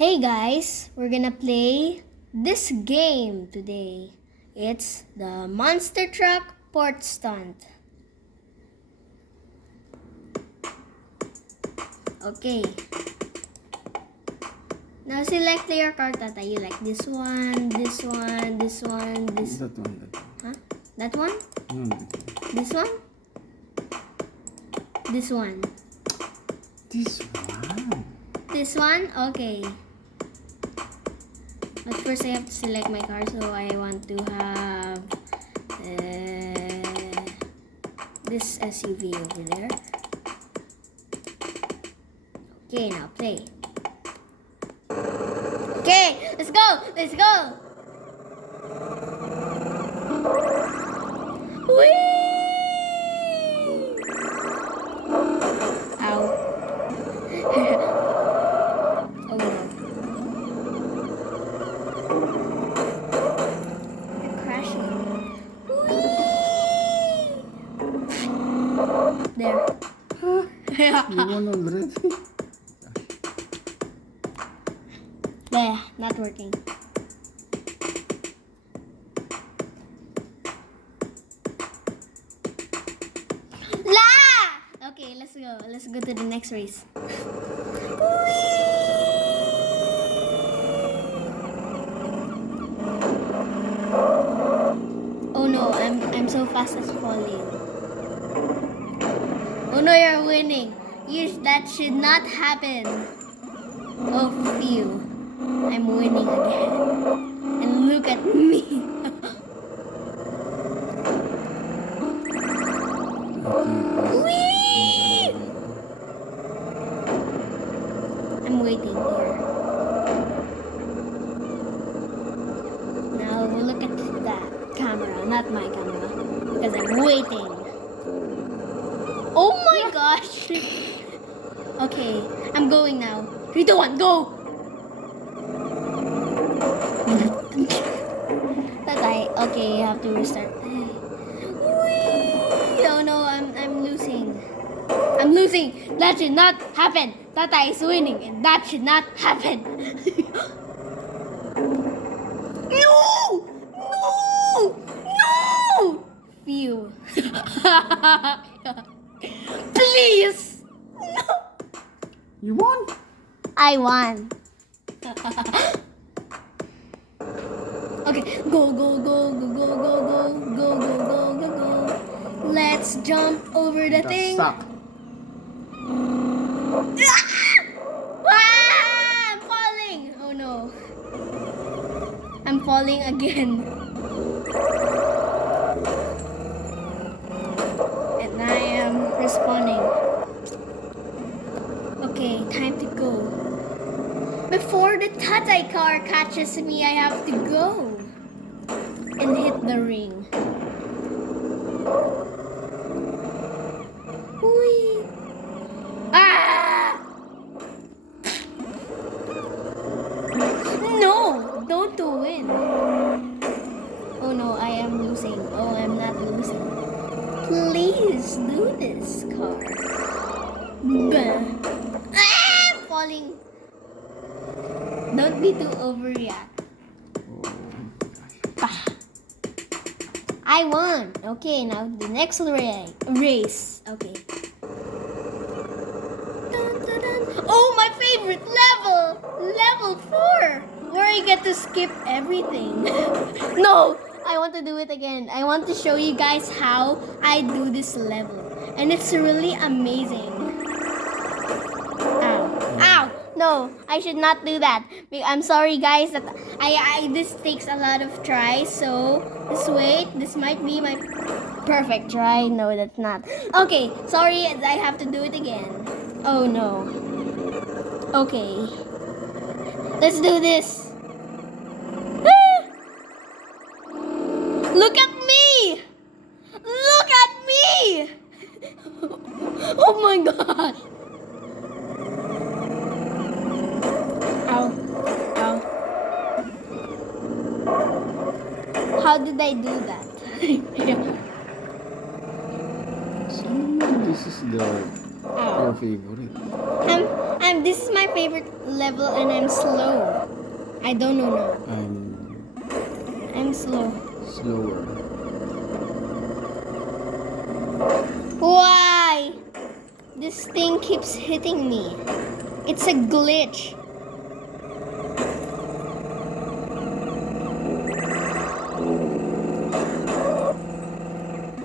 Hey guys, we're gonna play this game today. It's the Monster Truck Port Stunt. Okay. Now select your car, Tata. You like this one, this one, this one, this. That one. Huh? That one? No, This one? This one. this one. This one? Okay. But first I have to select my car, so I want to have this SUV over there. Okay, now play. Okay, let's go! Let's go! Whee! Ow. Oh no. You're crashing. Whee! There. You won already? There, not working. La! Okay, let's go. Let's go to the next race. Oh no, I'm so fast as falling. Oh no, you're winning. That should not happen. Oh, phew. I'm winning again. And look at me. Whee! I'm waiting here. Now look at that camera, not my camera, because I'm waiting. Oh my gosh! Okay, I'm going now. 3, 2, 1, go! Okay, you have to restart. Whee! Oh no, I'm losing. I'm losing. That should not happen. Tata is winning, and that should not happen. No! No! No! Phew. Please! No! You won? I won. Okay, go, go, go, go, go, go, go, go, go, go, go, go. Let's jump over the thing. Stuck. Ah! I'm falling. Oh no. I'm falling again. And I am respawning. Okay, time to go. Before the Tata car catches me, I have to go and hit the ring. Whee! Ah! No! Don't win. Oh no, I am losing. Oh, I'm not losing. Please do this, car. Bah. Ah! I'm falling. Don't be too overreact. Ah. I won. Okay, now the next race. Okay. Dun, dun, dun. Oh, my favorite level! Level 4! Where I get to skip everything. No! I want to do it again. I want to show you guys how I do this level. And it's really amazing. Ow. Ow! No, I should not do that. I'm sorry guys that this takes a lot of tries, so just wait. This might be my perfect try. No, that's not. Okay, sorry, I have to do it again. Oh no. Okay. Let's do this. Ah! Look at me! Look at me! Oh my gosh. Ow. Ow. How did I do that? So, this is your favorite. This is my favorite level and I'm slow. I don't know now. I'm slow. Slower. Why? This thing keeps hitting me. It's a glitch.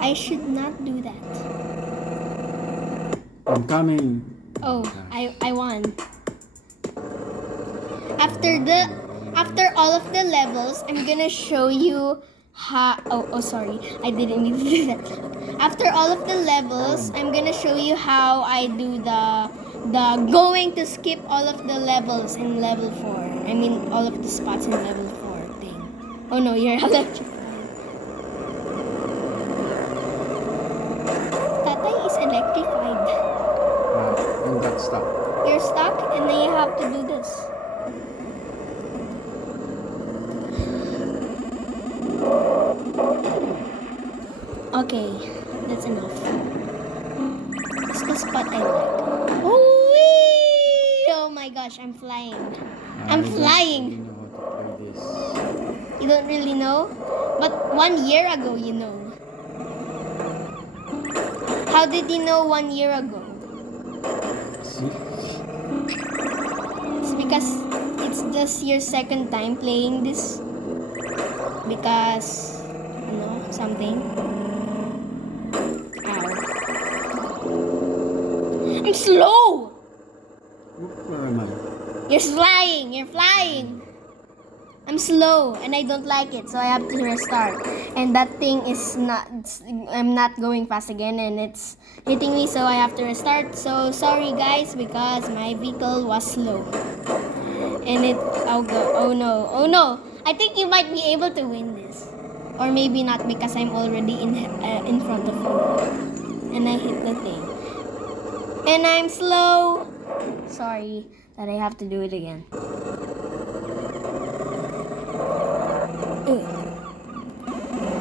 I should not do that. I'm coming. Oh, I won. After all of the levels, I'm gonna show you how. Oh, sorry, I didn't mean to do that. After all of the levels, I'm gonna show you how I do the going to skip all of the levels in level 4. I mean all of the spots in level 4 thing. Oh no, you're electrified. Tatay is electrified. And got stuck. You're stuck and then you have to do this. Okay, that's enough. It's the spot I like. Whee! Oh my gosh, I'm flying. I'm flying. I don't really know how to play this. You don't really know? But 1 year ago, you know. How did you know 1 year ago? See? It's because it's just your second time playing this. Because, something. Ow. I'm slow! Where am I? You're flying! You're flying! I'm slow and I don't like it, so I have to restart. And that thing is I'm not going fast again and it's hitting me, so I have to restart. So sorry guys, because my vehicle was slow. And oh no. I think you might be able to win this. Or maybe not, because I'm already in front of you. And I hit the thing. And I'm slow. Sorry that I have to do it again.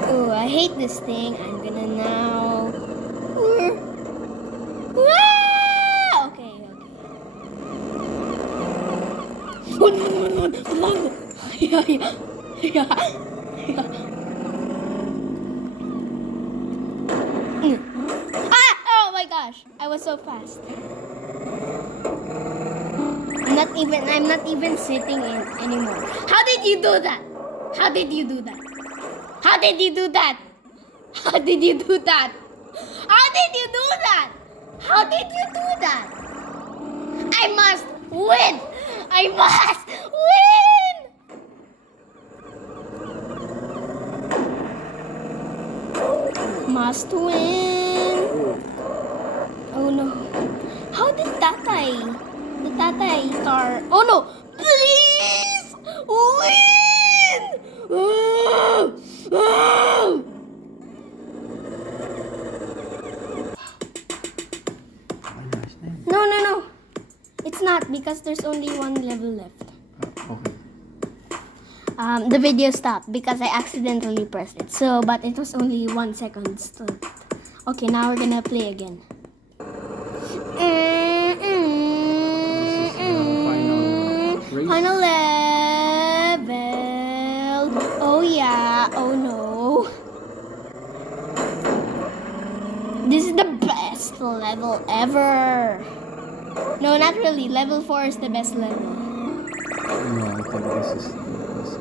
Oh, I hate this thing. I'm gonna now. Okay. Oh my gosh! I was so fast. I'm not even sitting in anymore. How did you do that? How did you do that? How did you do that? How did you do that? How did you do that? How did you do that? I must win! I must win! Must win! Oh no. How did the Tatay car... Oh no! Please! Win! No. It's not, because there's only one level left. Okay. The video stopped because I accidentally pressed it. So, but it was only 1 second still. Okay, now we're gonna play again. Final level. Oh yeah. Oh no. This is the best level ever. No, not really. Level 4 is the best level. No, I think this is the best.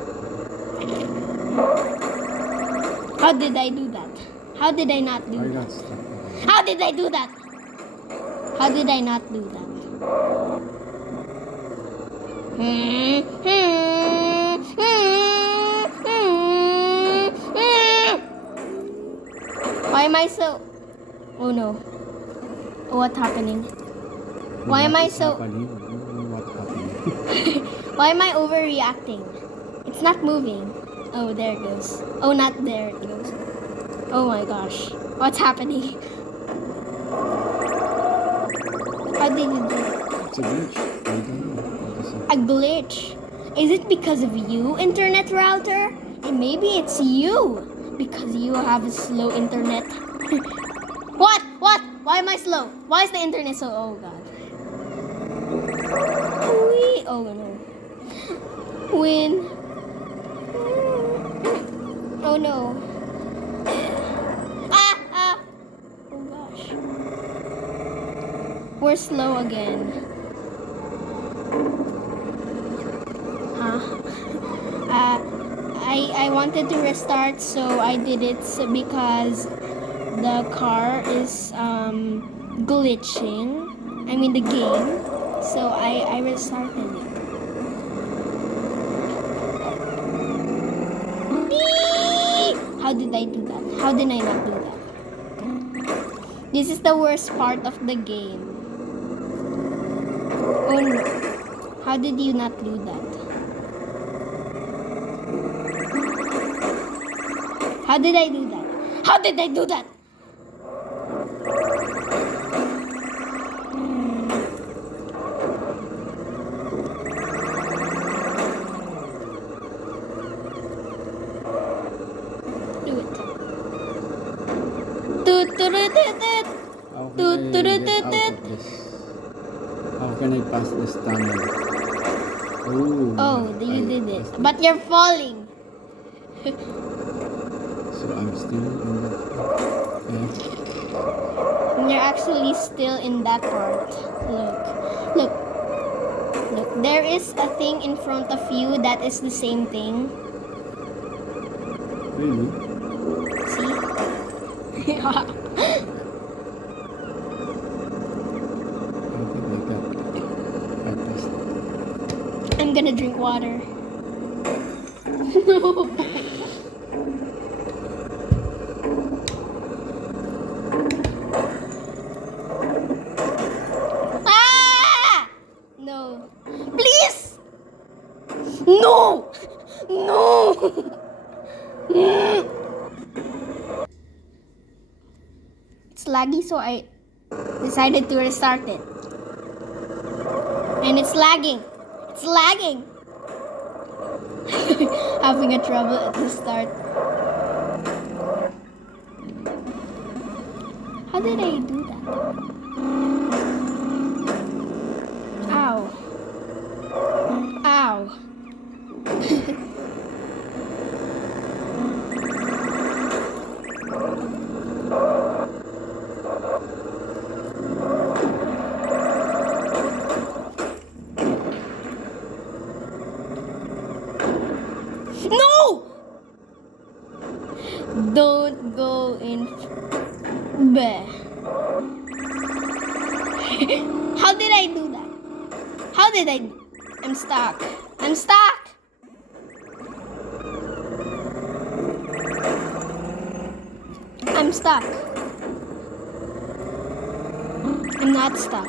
How did I do that? How did I not do I that? got stuck. How did I do that? How did I not do that? Why am I so... Oh no. What's happening? Why am I so... What happened? Why am I overreacting? It's not moving. Oh, there it goes. Oh, not there it goes. Oh my gosh. What's happening? How did you do it? It's a glitch. I don't know. What is it? A glitch? Is it because of you, internet router? And maybe it's you, because you have a slow internet. What? Why am I slow? Why is the internet so... Oh god. Oh no. Win. Oh no. Ah! Oh gosh. We're slow again. Huh? I wanted to restart, so I did it because the car is glitching. I mean the game. So I restarted it. How did I do that? How did I not do that? This is the worst part of the game. Oh no. How did you not do that? How did I do that? How did I do that? Do it. Toot, toot, toot, toot. How Toot, can toot, I toot, get toot, out toot. of this? How can I pass this tunnel? Ooh, Oh, I you did it. passed But you're falling. So I'm still in that. You're actually still in that part. Look. Look. Look. There is a thing in front of you that is the same thing. Really? See? How did I passed it? I'm gonna drink water. Ah! No. Please! No! No! It's laggy, so I decided to restart it. And it's lagging. It's lagging. Having a trouble at the start. How did I do that? Ow. Ow. No! Don't go in. Bleh. How did I do that? How did I? I'm stuck. I'm stuck. I'm stuck. I'm not stuck.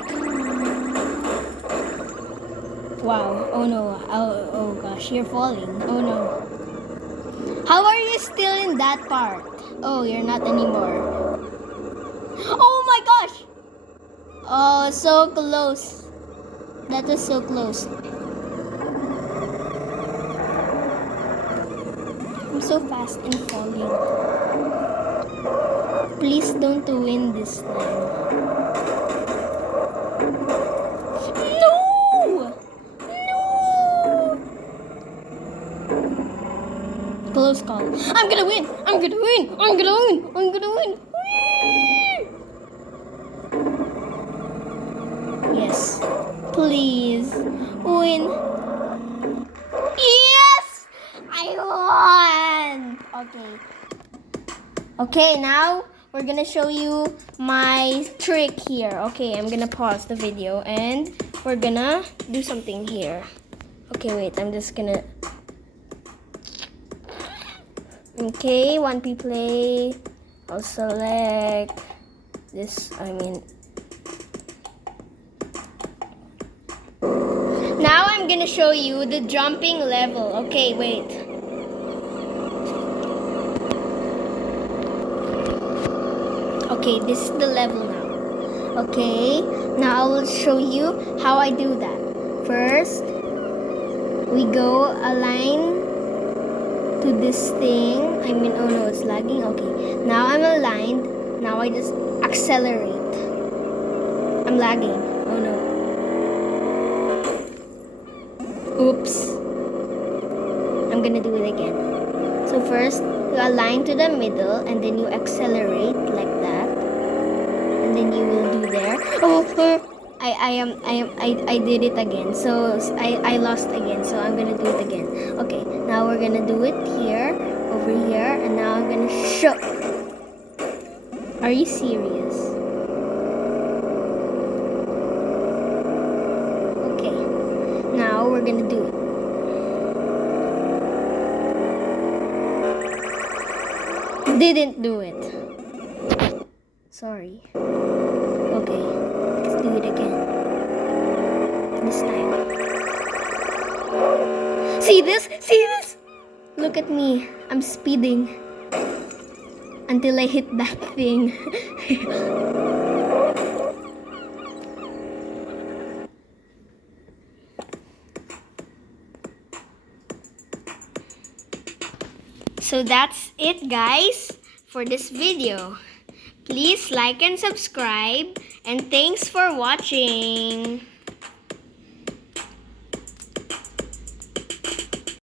Wow. Oh no. Oh gosh. You're falling. Oh no. How are you still in that part? Oh, you're not anymore. Oh my gosh. Oh, so close. That was so close. I'm so fast and falling. Please don't win this time. No! No! Close call. I'm gonna win! I'm gonna win! I'm gonna win! I'm gonna win! Whee! Yes. Please win. Yes! I won! Okay. Okay, now we're gonna show you my trick here. Okay, I'm gonna pause the video and we're gonna do something here. Okay, wait, I'm just gonna... Okay, 1P play. I'll select this, Now I'm gonna show you the jumping level. Okay, wait. Okay, this is the level now. Okay, now I will show you how I do that. First, we go align to this thing. Oh no, it's lagging. Okay, now I'm aligned. Now I just accelerate. I'm lagging. Oh no. Oops. I'm gonna do it again. So first, you align to the middle and then you accelerate like that. And then you will do there. I did it again. So I lost again. So I'm gonna do it again. Okay, now we're gonna do it here, over here, and now I'm gonna show. Are you serious? Okay, now we're gonna do it. Didn't do it. Sorry. Okay, let's do it again. This time. See this? See this? Look at me. I'm speeding until I hit that thing. So that's it, guys, for this video. Please like and subscribe, and thanks for watching.